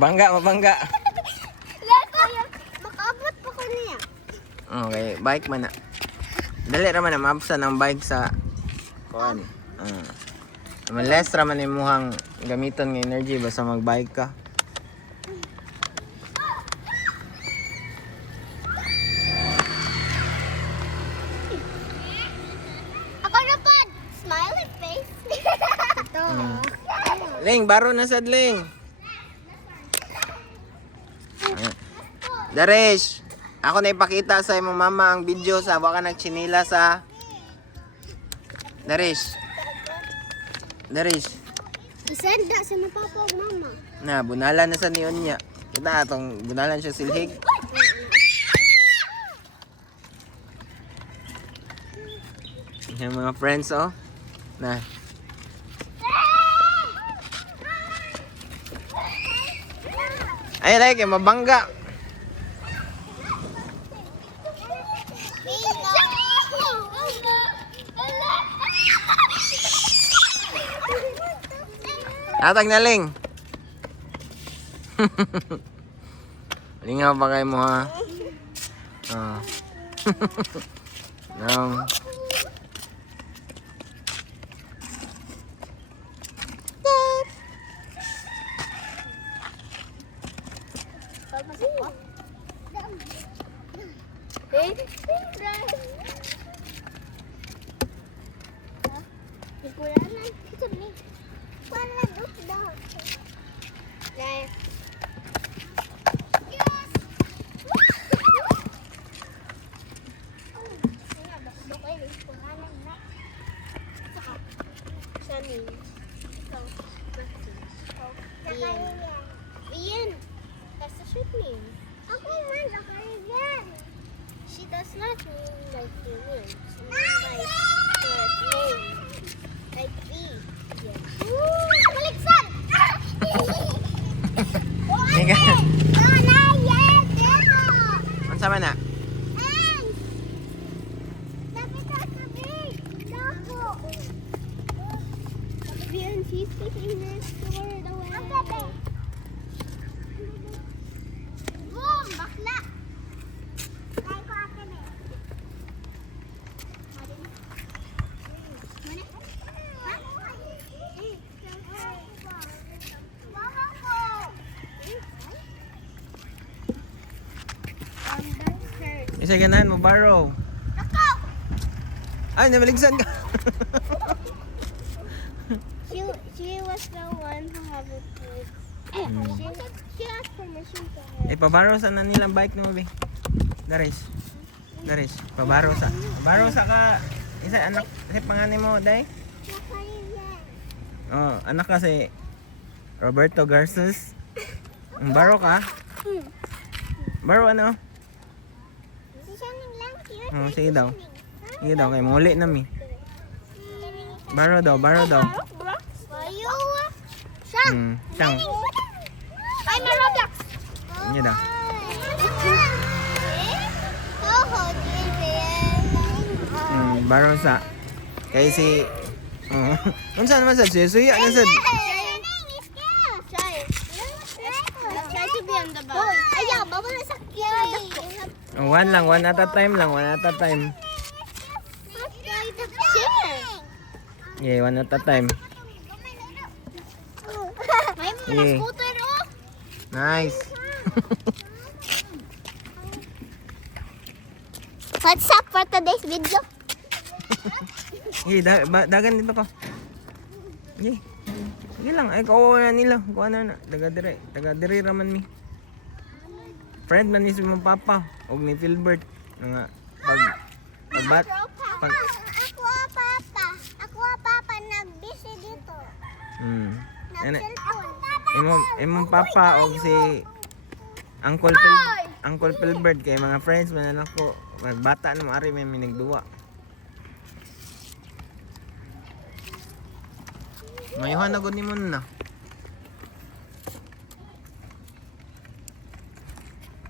Mabangga. Makaabot pa ko niya. Okay, bike man na. Dali raman na mabsan ang bike sa kuan. Less raman imuhang gamiton nga energy basta mag-bike ka. Ako na pa. Smiley face. Ito. Ling, baro na sad Ling. Darish, ako na ipakita sa imong mama ang video sa baka nagchinila sa Darish. Isenda sa mapapa o mama. Na, bunalan na sa niyon niya. Kita atong bunalan siya silhig. Yan mga friends oh. Na. Ay, like, mabangga. Atag na Ling. Lingaw pa kayo mo ha. No. Ian, that's the street name. Ako man, Nakarigan. She does not mean like the word. She means like the name. Like B. Yeah. Kaliksan! Ika. Oh, na, yes, dito. Ano sama na? Ants! Dapat ka sabi. Dako. Ian, she's taking this toward away. Boom! Bakla! Kaya ko akin eh. Mama ko! Isa ganahan mo, Barrow. Nakaw! Ay, nabaligsan ka. She was the one who have it with. She asked permission to her. Ipabaro sa na nilang bike ni Mabi. Darish, pabaro sa. Pabaro sa ka. Isa anak, si pangalan mo, day? Oh, anak ka si Roberto Garces. Baro ka? Baro ano? Si Shanning lang, cute. Oh, sige daw. Sige daw, kay muli na mi. Baro daw. Ayo. Shang. Tang. Ay, may Roblox. Sige daw. Baro sa. Kay si unsa naman sad suya na sad. Let's try to be on the boat. Ayaw, bawal na sakyan. One at a time lang, one at a time. Yeah, one at a time. May mga Yeah. scooter, oh. Nice. What's up for today's video? Dagan dito ko. Yeah. Sige lang, ay kawawa na nila. Kuha na. Taga dire raman mi. Friend man ni si mong papa. Og ni Philbert. Nga, pag Ako papa, nag-busy dito. Nag-cellphone. Imong papa og si Uncle Philbert kay mga friends man na ko. Magbata na maari may minigduwa. Mayuhan na gud ni mo na.